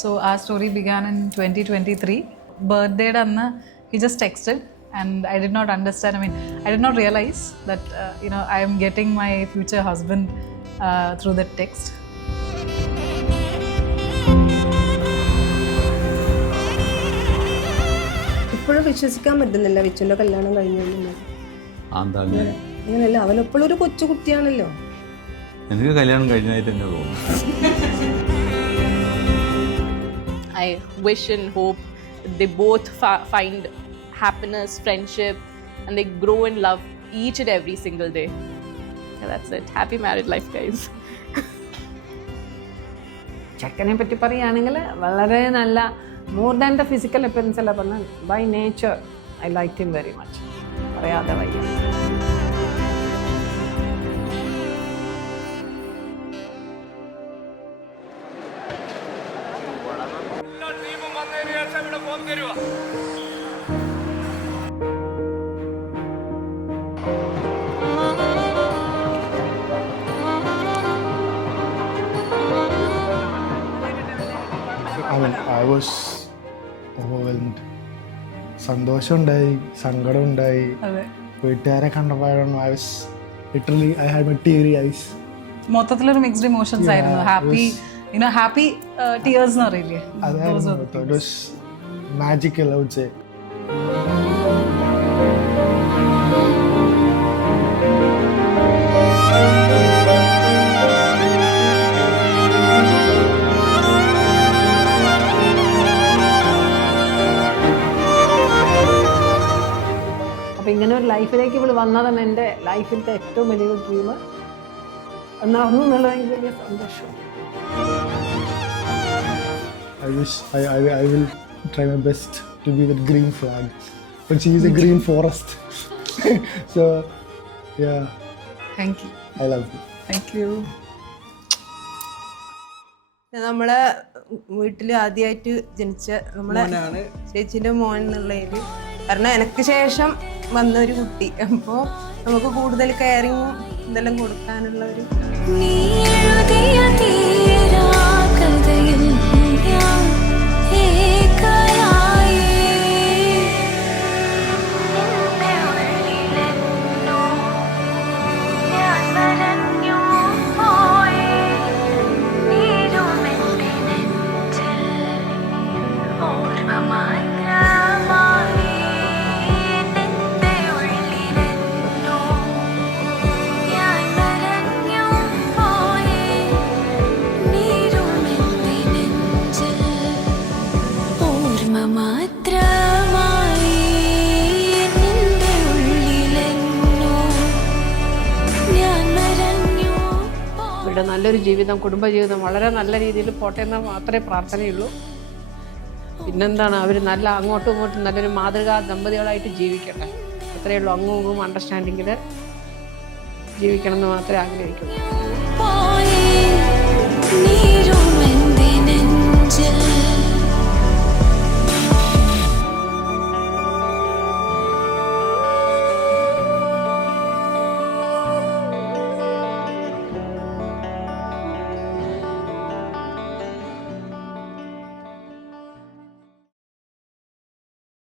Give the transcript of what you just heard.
So our story began in 2023. Birthday anna he just texted and I did not understand. I mean, I did not realize that I am getting my future husband through that text. ഇപ്പോഴും വിശ്വസിക്കാൻ പറ്റുന്നില്ല വിച്ചുൻ്റെ കല്യാണം കഴിഞ്ഞു. അങ്ങനെയല്ല, അവനെപ്പോഴും ഒരു കൊച്ചു കുട്ടിയാണല്ലോ. എനിക്ക് കല്യാണം കഴിഞ്ഞായിട്ട് തന്നെ തോന്നുന്നു. I wish and hope they both find happiness, friendship, and they grow in love each and every single day. Yeah, that's it. Happy married life, guys. ചെക്കനെ പറ്റി പറയുകയാണെങ്കിൽ വളരെ നല്ല, more than the physical appearance അല്ല പറഞ്ഞാൽ by nature I like him very much. പറയാതെ വയ്യ. I was overwhelmed. സന്തോഷമുണ്ടായി, സങ്കടമുണ്ടായി. വീട്ടുകാരെ കണ്ടപ്പോഴാണ് I had my teary eyes. മൊത്തത്തിലൊരു മിക്സ്ഡ് ഇമോഷൻസ് ആയിരുന്നു. ഹാപ്പി ടീയേഴ്സ് എന്ന് പറയില്ലേ, it was magical, I would say. ഇങ്ങനെ ഒരു ലൈഫിലേക്ക് ഇവൾ വന്നതാണ് എൻ്റെ ലൈഫിലത്തെ ഏറ്റവും വലിയ ഡ്രീം. നടന്നു എന്നുള്ളത് എനിക്ക് വലിയ സന്തോഷം. I will try my best to be the green flag, but she is a green forest. So yeah, Thank you. I love you. Thank you. നമ്മളെ വീട്ടിൽ ആദ്യമായിട്ട് ജനിച്ച നമ്മളെ ചേച്ചിൻ്റെ മോൻ എന്നുള്ളതിൽ, കാരണം എനിക്ക് ശേഷം വന്ന ഒരു കുട്ടി, അപ്പോൾ നമുക്ക് കൂടുതൽ കെയറിങ്ങും ഇതെല്ലാം കൊടുക്കാനുള്ള ഒരു ഇവിടെ നല്ലൊരു ജീവിതം, കുടുംബജീവിതം വളരെ നല്ല രീതിയിൽ പോട്ടെ എന്ന് മാത്രമേ പ്രാർത്ഥനയുള്ളൂ. പിന്നെന്താണ്, അവർ നല്ല അങ്ങോട്ടും ഇങ്ങോട്ടും നല്ലൊരു മാതൃകാ ദമ്പതികളായിട്ട് ജീവിക്കട്ടെ. അത്രയേ ഉള്ളൂ. അങ്ങും ഇങ്ങും അണ്ടർസ്റ്റാൻഡിങ്ങിൽ ജീവിക്കണം എന്ന് മാത്രമേ ആഗ്രഹിക്കുള്ളൂ.